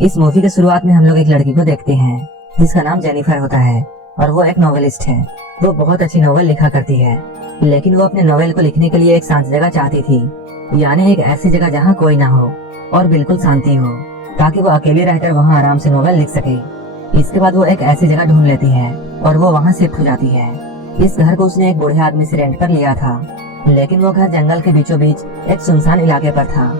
इस मूवी के शुरुआत में हम लोग एक लड़की को देखते हैं जिसका नाम जेनिफर होता है और वो एक नॉवेलिस्ट है। वो बहुत अच्छी नॉवेल लिखा करती है, लेकिन वो अपने नॉवेल को लिखने के लिए एक शांत जगह चाहती थी, यानी एक ऐसी जगह जहाँ कोई ना हो और बिल्कुल शांति हो, ताकि वो अकेले रहकर वहाँ आराम से नॉवेल लिख सके। इसके बाद वो एक ऐसी जगह ढूंढ लेती है और वो वहाँ शिफ्ट हो जाती है। इस घर को उसने एक बूढ़े आदमी से रेंट पर लिया था, लेकिन वो घर जंगल के बीचों बीच एक सुनसान इलाके पर था।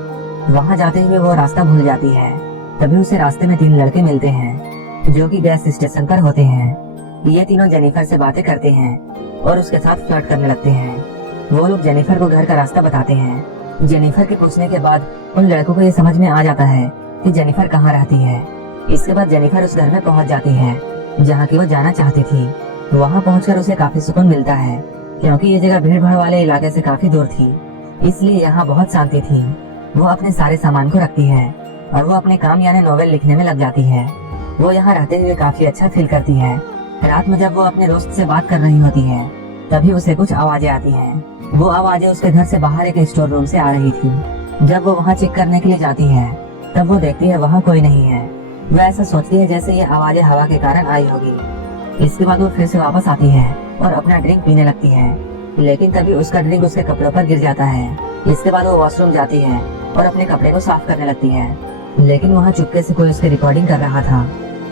वहाँ जाते हुए वो रास्ता भूल जाती है। तभी उसे रास्ते में 3 लड़के मिलते हैं जो कि गैस स्टेशन पर होते हैं। ये तीनों जेनिफर से बातें करते हैं और उसके साथ फ्लर्ट करने लगते हैं। वो लोग जेनिफर को घर का रास्ता बताते हैं। जेनिफर के पूछने के बाद उन लड़कों को ये समझ में आ जाता है कि जेनिफर कहाँ रहती है। इसके बाद जेनिफर उस घर में पहुंच जाती है जहाँ की वो जाना चाहती थी। वहाँ पहुंचकर उसे काफी सुकून मिलता है, क्योंकि ये जगह भीड़ भाड़ वाले इलाके से काफी दूर थी, इसलिए यहाँ बहुत शांति थी। वो अपने सारे सामान को रखती है और वो अपने काम यानी नॉवेल लिखने में लग जाती है। वो यहाँ रहते हुए काफी अच्छा फील करती है। रात में जब वो अपने दोस्त से बात कर रही होती है, तभी उसे कुछ आवाजें आती हैं। वो आवाजें उसके घर से बाहर एक स्टोर रूम से आ रही थी। जब वो वहाँ चेक करने के लिए जाती है, तब वो देखती है वहाँ कोई नहीं है। वो ऐसा सोचती है जैसे ये आवाजें हवा के कारण आई होगी। इसके बाद वो फिर से वापस आती है और अपना ड्रिंक पीने लगती है, लेकिन तभी उसका ड्रिंक उसके कपड़ों पर गिर जाता है। इसके बाद वो वॉशरूम जाती है और अपने कपड़े को साफ करने लगती है, लेकिन वहाँ चुपके से कोई उसकी रिकॉर्डिंग कर रहा था।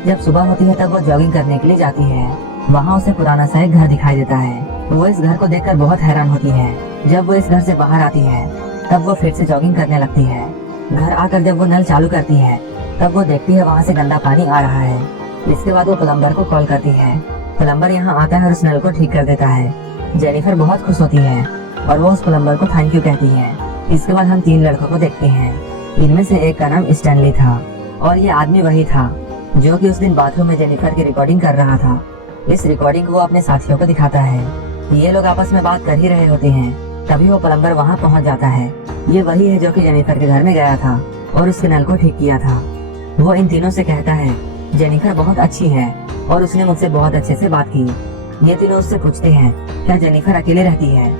जब सुबह होती है तब वो जॉगिंग करने के लिए जाती है। वहाँ उसे पुराना सा एक घर दिखाई देता है। वो इस घर को देखकर बहुत हैरान होती है। जब वो इस घर से बाहर आती है, तब वो फिर से जॉगिंग करने लगती है। घर आकर जब वो नल चालू करती है, तब वो देखती है वहाँ से गंदा पानी आ रहा है। इसके बाद वो प्लम्बर को कॉल करती है। प्लम्बर यहाँ आता है और उस नल को ठीक कर देता है। जेनिफर बहुत खुश होती है और वो उस प्लम्बर को थैंक यू कहती है। इसके बाद हम 3 लड़कों को देखते हैं। इनमें से एक का नाम स्टैनली था और ये आदमी वही था जो कि उस दिन बाथरूम में जेनिफर की रिकॉर्डिंग कर रहा था। इस रिकॉर्डिंग को वो अपने साथियों को दिखाता है। ये लोग आपस में बात कर ही रहे होते हैं, तभी वो प्लम्बर वहाँ पहुँच जाता है। ये वही है जो कि जेनिफर के घर में गया था और उसके नल को ठीक किया था। वो इन तीनों से कहता है जेनिफर बहुत अच्छी है और उसने मुझसे बहुत अच्छे से बात की। ये तीनों उससे पूछते हैं क्या जेनिफर अकेले रहती है।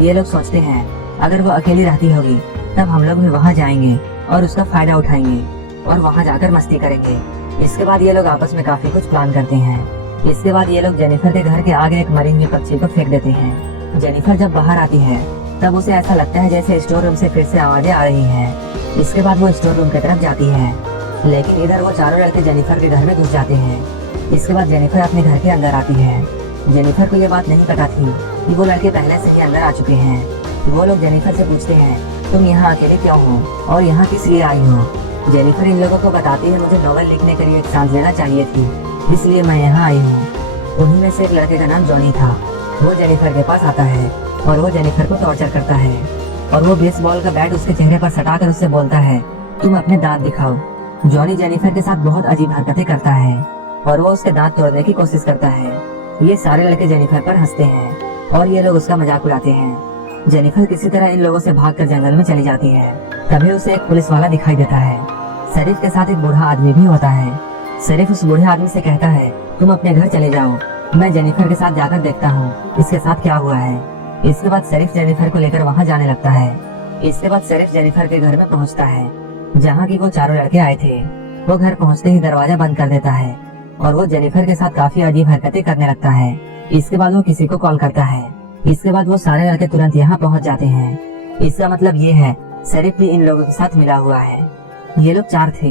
ये लोग सोचते हैं अगर वो अकेली रहती होगी तब हम लोग भी वहाँ जाएंगे और उसका फायदा उठाएंगे और वहाँ जाकर मस्ती करेंगे। इसके बाद ये लोग आपस में काफी कुछ प्लान करते हैं। इसके बाद ये लोग जेनिफर के घर के आगे एक मरी हुई पक्षी को फेंक देते हैं। जेनिफर जब बाहर आती है, तब उसे ऐसा लगता है जैसे स्टोर रूम से फिर से आवाजें आ रही हैं। इसके बाद वो स्टोर रूम की तरफ जाती है, लेकिन इधर वो चारों लड़के जेनिफर के घर में घुस जाते हैं। इसके बाद जेनिफर अपने घर के अंदर आती है। जेनिफर को ये बात नहीं पता थी कि वो लड़के पहले से ही अंदर आ चुके हैं। वो लोग जेनिफर से पूछते हैं तुम यहाँ अकेले क्यों हो और यहाँ किस लिए आई हो। जेनिफर इन लोगों को बताती है मुझे नॉवेल लिखने के लिए एक शांत जगह चाहिए थी, इसलिए मैं यहाँ आई हूँ। उन्हीं में से एक लड़के का नाम जॉनी था। वो जेनिफर के पास आता है और वो जेनिफर को टॉर्चर करता है और वो बेसबॉल का बैट उसके चेहरे पर सटाकर उससे बोलता है तुम अपने दांत दिखाओ। जॉनी जेनिफर के साथ बहुत अजीब हरकतें करता है और वो उसके दांत तोड़ने की कोशिश करता है। ये सारे लड़के जेनिफर पर हंसते हैं और ये लोग उसका मजाक उड़ाते हैं। जेनिफर किसी तरह इन लोगों से भागकर जंगल में चली जाती है। तभी उसे एक पुलिस वाला दिखाई देता है। शरीफ के साथ एक बूढ़ा आदमी भी होता है। शरीफ उस बूढ़े आदमी से कहता है तुम अपने घर चले जाओ, मैं जेनिफर के साथ जाकर देखता हूँ इसके साथ क्या हुआ है। इसके बाद शरीफ जेनिफर को लेकर वहाँ जाने लगता है। इसके बाद शरीफ जेनिफर के घर में पहुँचता है जहाँ की वो चारों लड़के आए थे। वो घर पहुँचते ही दरवाजा बंद कर देता है और वो जेनिफर के साथ काफी अजीब हरकतें करने लगता है। इसके बाद वो किसी को कॉल करता है। इसके बाद वो सारे लड़के तुरंत यहाँ पहुँच जाते हैं। इसका मतलब ये है शरीफ भी इन लोगों के साथ मिला हुआ है। ये लोग 4 थे।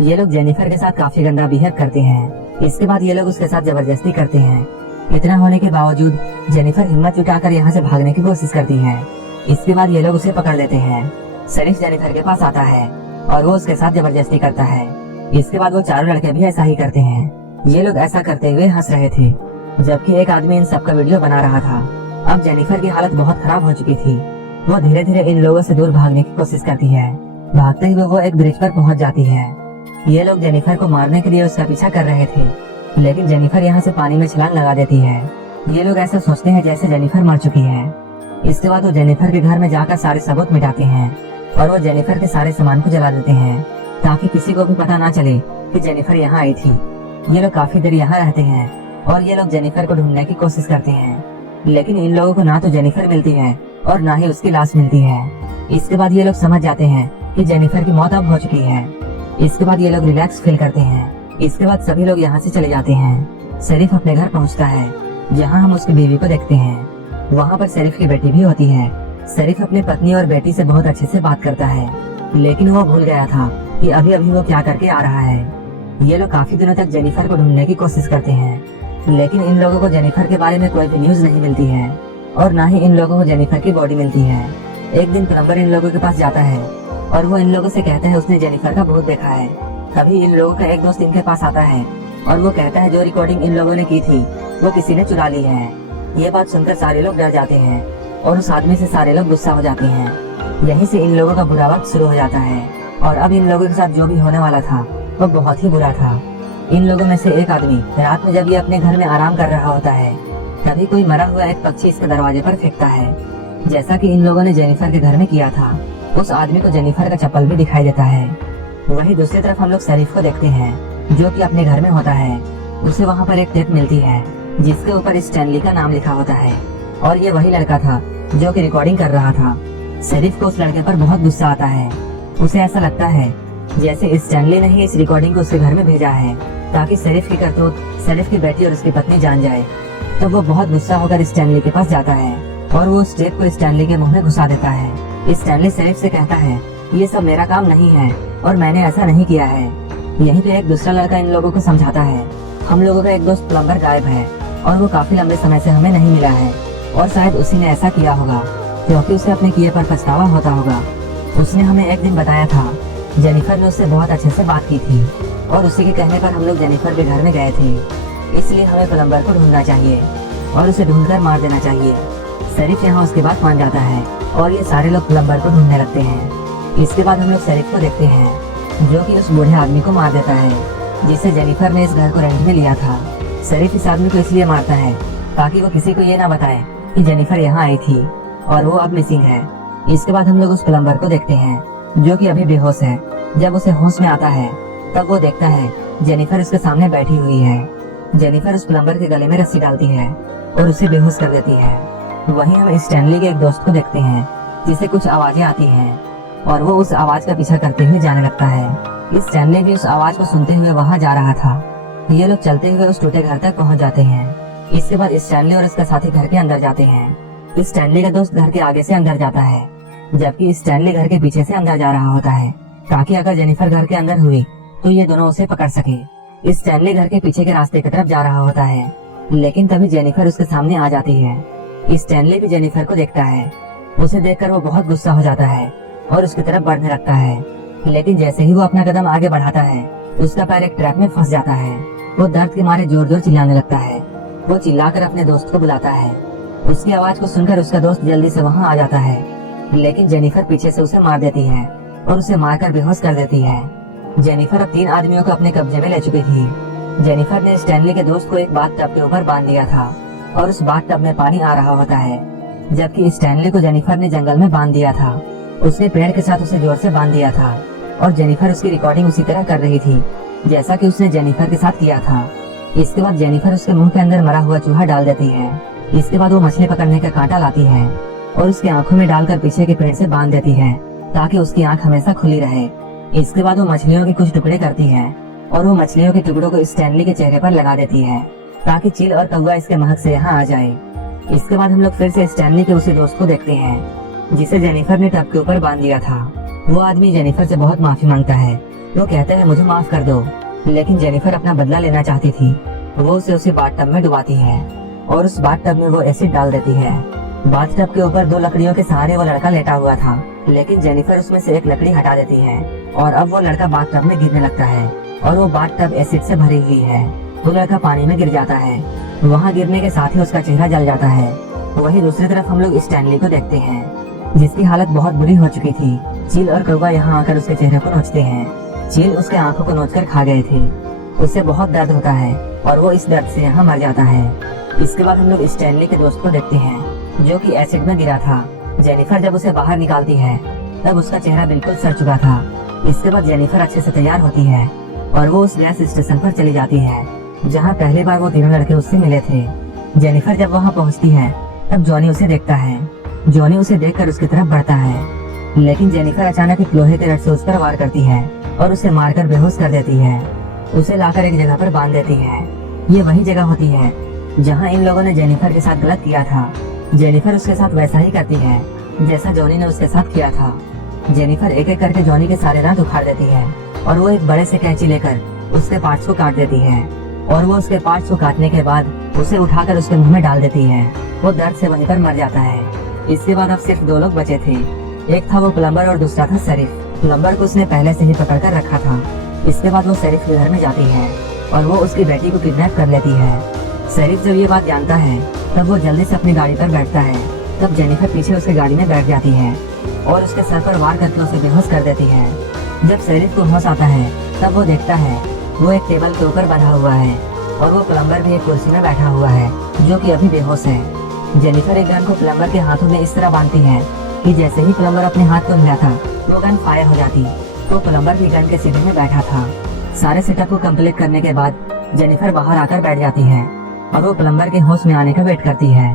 ये लोग जेनिफर के साथ काफी गंदा बिहेव करते हैं। इसके बाद ये लोग उसके साथ जबरदस्ती करते हैं। इतना होने के बावजूद जेनिफर हिम्मत जुटाकर यहाँ से भागने की कोशिश करती है। इसके बाद ये लोग उसे पकड़ लेते हैं। शरीफ जेनिफर के पास आता है और वो उसके साथ जबरदस्ती करता है। इसके बाद वो चारों लड़के भी ऐसा ही करते हैं। ये लोग ऐसा करते हुए हंस रहे थे, जबकि एक आदमी इन सब का वीडियो बना रहा था। अब जेनिफर की हालत बहुत खराब हो चुकी थी। वो धीरे धीरे इन लोगों से दूर भागने की कोशिश करती है। भागते हुए वो एक ब्रिज पर पहुंच जाती है। ये लोग जेनिफर को मारने के लिए उसका पीछा कर रहे थे, लेकिन जेनिफर यहाँ से पानी में छलांग लगा देती है। ये लोग ऐसा सोचते हैं जैसे जेनिफर मर चुकी है। इसके बाद वो जेनिफर के घर में जाकर सारे सबूत मिटाते हैं और वो जेनिफर के सारे सामान को जला देते हैं, ताकि किसी को भी पता ना चले कि जेनिफर यहाँ आई थी। ये लोग काफी देर यहाँ रहते हैं और ये लोग जेनिफर को ढूंढने की कोशिश करते हैं, लेकिन इन लोगों को ना तो जेनिफर मिलती है और ना ही उसकी लाश मिलती है। इसके बाद ये लोग समझ जाते हैं कि जेनिफर की मौत अब हो चुकी है। इसके बाद ये लोग रिलैक्स फील करते हैं। इसके बाद सभी लोग यहाँ से चले जाते हैं। शरीफ अपने घर पहुँचता है, जहाँ हम उसकी बीवी को देखते हैं। वहाँ पर शरीफ की बेटी भी होती है। शरीफ अपनी पत्नी और बेटी से बहुत अच्छे से बात करता है, लेकिन वो भूल गया था कि अभी अभी वो क्या करके आ रहा है। ये लोग काफी दिनों तक जेनिफर को ढूंढने की कोशिश करते हैं, लेकिन इन लोगों को जेनिफर के बारे में कोई भी न्यूज नहीं मिलती है और न ही इन लोगों को जेनिफर की बॉडी मिलती है। एक दिन प्लम्बर इन लोगों के पास जाता है और वो इन लोगों से कहता है उसने जेनिफर का भूत देखा है। तभी इन लोगों का एक दोस्त इनके पास आता है और वो कहता है जो रिकॉर्डिंग इन लोगों ने की थी वो किसी ने चुरा ली है। ये बात सुनकर सारे लोग डर जाते हैं और उस आदमी से सारे लोग गुस्सा हो जाते हैं। यहीं से इन लोगों का बुरा वक्त शुरू हो जाता है और अब इन लोगों के साथ जो भी होने वाला था वो बहुत ही बुरा था। इन लोगों में से एक आदमी रात में जब ये अपने घर में आराम कर रहा होता है, तभी कोई मरा हुआ एक पक्षी इसके दरवाजे पर फेंकता है, जैसा कि इन लोगों ने जेनिफर के घर में किया था। उस आदमी को जेनिफर का चप्पल भी दिखाई देता है। वहीं दूसरी तरफ हम लोग शरीफ को देखते हैं, जो कि अपने घर में होता है। उसे वहाँ पर एक टेप मिलती है जिसके ऊपर स्टैनली का नाम लिखा होता है और ये वही लड़का था जो कि रिकॉर्डिंग कर रहा था। शरीफ को उस लड़के पर बहुत गुस्सा आता है। उसे ऐसा लगता है जैसे स्टैनली ने ही इस रिकॉर्डिंग को उसके घर में भेजा है ताकि शरीफ की करतूत शरीफ की बेटी और उसकी पत्नी जान जाए। तो वो बहुत गुस्सा होकर स्टैनली के पास जाता है और वो उस टेप को स्टैनली के मुंह में घुसा देता है। स्टैनली शरीफ से कहता है ये सब मेरा काम नहीं है और मैंने ऐसा नहीं किया है। यहीं पे एक दूसरा लड़का इन लोगों को समझाता है हम लोगों का एक दोस्त प्लम्बर गायब है और वो काफी लंबे समय से हमें नहीं मिला है और शायद उसी ने ऐसा किया होगा क्योंकि उसे अपने किए पर पछतावा होता होगा। उसने हमें एक दिन बताया था जेनिफर ने उससे बहुत अच्छे से बात की थी और उसी के कहने पर हम लोग जेनिफर के घर में गए थे। इसलिए हमें प्लम्बर को ढूंढना चाहिए और उसे ढूंढकर मार देना चाहिए। शरीफ यहाँ उसके बाद मान जाता है और ये सारे लोग प्लम्बर को ढूंढने लगते हैं। इसके बाद हम लोग शरीफ को देखते हैं जो कि उस बूढ़े आदमी को मार देता है जिसे जेनिफर ने इस घर को रेंट में लिया था। शरीफ इस आदमी को इसलिए मारता है ताकि वो किसी को ये ना बताए कि जेनिफर यहाँ आई थी और वो अब मिसिंग है। इसके बाद हम लोग उस प्लम्बर को देखते हैं जो कि अभी बेहोश है। जब उसे होश में आता है तब वो देखता है जेनिफर उसके सामने बैठी हुई है। जेनिफर उस प्लम्बर के गले में रस्सी डालती है और उसे बेहोश कर देती है। वहीं हम स्टैनली के एक दोस्त को देखते हैं जिसे कुछ आवाजें आती हैं और वो उस आवाज का पीछा करते हुए जाने लगता है। स्टैनली भी उस आवाज को सुनते हुए वहाँ जा रहा था। ये लोग चलते हुए उस टूटे घर तक पहुँच जाते हैं। इसके बाद स्टैनली और उसका साथी घर के अंदर जाते हैं। स्टैनली का दोस्त घर के आगे से अंदर जाता है जबकि स्टैनली घर के पीछे से अंदर जा रहा होता है ताकि अगर जेनिफर घर के अंदर हुई तो ये दोनों उसे पकड़ सके। स्टैनली घर के पीछे के रास्ते की तरफ जा रहा होता है, लेकिन तभी जेनिफर उसके सामने आ जाती है। स्टैनली भी जेनिफर को देखता है। उसे देखकर वो बहुत गुस्सा हो जाता है और उसकी तरफ बढ़ने लगता है, लेकिन जैसे ही वो अपना कदम आगे बढ़ाता है उसका पैर एक ट्रैप में फंस जाता है। वो दर्द के मारे जोर जोर चिल्लाने लगता है। वो चिल्लाकर अपने दोस्त को बुलाता है। उसकी आवाज को सुनकर उसका दोस्त जल्दी से वहाँ आ जाता है, लेकिन जेनिफर पीछे से उसे मार देती है और उसे मारकर बेहोश कर देती है। जेनिफर अब 3 आदमियों को अपने कब्जे में ले चुकी थी। जेनिफर ने स्टैनली के दोस्त को एक बाथ टब के ऊपर बांध दिया था और उस बाथ टब में पानी आ रहा होता है, जबकि स्टैनली को जेनिफर ने जंगल में बांध दिया था। उसने पेड़ के साथ उसे जोर से बांध दिया था और जेनिफर उसकी रिकॉर्डिंग उसी तरह कर रही थी जैसा कि उसने जेनिफर के साथ किया था। इसके बाद जेनिफर उसके मुंह के अंदर मरा हुआ चूहा डाल देती है। इसके बाद वो मछली पकड़ने का कांटा लाती है और उसकी आंखों में डालकर पीछे के पेड़ से बांध देती है ताकि उसकी आंख हमेशा खुली रहे। इसके बाद वो मछलियों के कुछ टुकड़े करती है और वो मछलियों के टुकड़ों को स्टैनली के चेहरे पर लगा देती है ताकि चील और कौवा इसके महक से यहाँ आ जाए। इसके बाद हम लोग फिर से स्टैनली के उसी दोस्त को देखते हैं जिसे जेनिफर ने टब के ऊपर बांध दिया था। वो आदमी जेनिफर से बहुत माफी मांगता है। वो कहता है मुझे माफ कर दो, लेकिन जेनिफर अपना बदला लेना चाहती थी। वो उसे उसी बाथ टब में डुबाती है और उस बाथ टब में वो एसिड डाल देती है। बाथ टब के ऊपर 2 लकड़ियों के सहारे वो लड़का लेटा हुआ था, लेकिन जेनिफर उसमें से एक लकड़ी हटा देती है और अब वो लड़का बाथ टब में गिरने लगता है और वो बाथ टब एसिड से भरी हुई है। वो लड़का पानी में गिर जाता है। वहाँ गिरने के साथ ही उसका चेहरा जल जाता है। वहीं दूसरी तरफ हम लोग स्टैनली को देखते हैं जिसकी हालत बहुत बुरी हो चुकी थी। चील और कौवा यहाँ आकर उसके चेहरे को नोचते हैं। चील उसके आंखों को नोचकर खा गए थे। उससे बहुत दर्द होता है और वो इस दर्द से यहाँ मर जाता है। इसके बाद हम लोग स्टैनली के दोस्त को देखते हैं जो कि एसिड में गिरा था। जेनिफर जब उसे बाहर निकालती है तब उसका चेहरा बिल्कुल सड़ चुका था। इसके बाद जेनिफर अच्छे से तैयार होती है और वो उस गैस स्टेशन पर चली जाती है जहाँ पहली बार वो 3 लड़के उससे मिले थे। जेनिफर जब वहाँ पहुँचती है तब जॉनी उसे देखता है। जॉनी उसे देखकर उसकी तरफ बढ़ता है लेकिन जेनिफर अचानक एक लोहे के रड से उस पर वार करती है और उसे मारकर बेहोश कर देती है। उसे लाकर एक जगह पर बांध देती है। ये वही जगह होती है जहाँ इन लोगों ने जेनिफर के साथ गलत किया था। जेनिफर उसके साथ वैसा ही करती है जैसा जॉनी ने उसके साथ किया था। जेनिफर एक एक करके जॉनी के सारे दांत उखाड़ देती है और वो एक बड़े से कैंची लेकर उसके पार्ट्स को काट देती है और वो उसके पार्ट्स को काटने के बाद उसे उठाकर उसके मुंह में डाल देती है। वो दर्द से वहीं पर मर जाता है। इसके बाद अब सिर्फ 2 लोग बचे थे। एक था वो प्लम्बर और दूसरा था शेरिफ। प्लम्बर को उसने पहले से ही पकड़ कर रखा था। इसके बाद वो शेरिफ के घर में जाती है और वो उसकी बेटी को किडनैप कर लेती है। शेरिफ जब ये बात जानता है तब वो जल्दी से अपनी गाड़ी पर बैठता है। तब जेनिफर पीछे उसकी गाड़ी में बैठ जाती है और उसके सर पर वार करके उसे बेहोश कर देती है। जब शेरिफ को होश आता है तब वो देखता है वो एक टेबल के ऊपर बंधा हुआ है और वो प्लम्बर भी एक कुर्सी में बैठा हुआ है जो कि अभी बेहोश है। जेनिफर एक गन को प्लम्बर के हाथों में इस तरह बांधती है कि जैसे ही प्लम्बर अपने हाथ को हिलाता वो गन फायर हो जाती। तो प्लम्बर भी गन के सीधे में बैठा था। सारे सेटअप को कंप्लीट करने के बाद जेनिफर बाहर आकर बैठ जाती है और वो प्लम्बर के होश में आने का वेट करती है।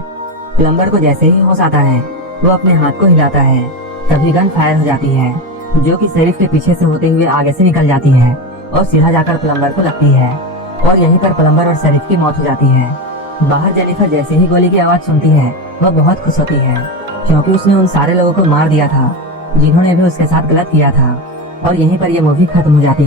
प्लम्बर को जैसे ही होश आता है वो अपने हाथ को हिलाता है, तभी गन फायर हो जाती है जो कि शेरिफ के पीछे से होते हुए आगे से निकल जाती है और सीधा जाकर प्लम्बर को लगती है और यहीं पर प्लम्बर और शेरिफ की मौत हो जाती है। बाहर जेनिफर जैसे ही गोली की आवाज सुनती है वह बहुत खुश होती है क्योंकि उसने उन सारे लोगों को मार दिया था जिन्होंने भी उसके साथ गलत किया था। और यहीं पर यह मूवी खत्म हो जाती है।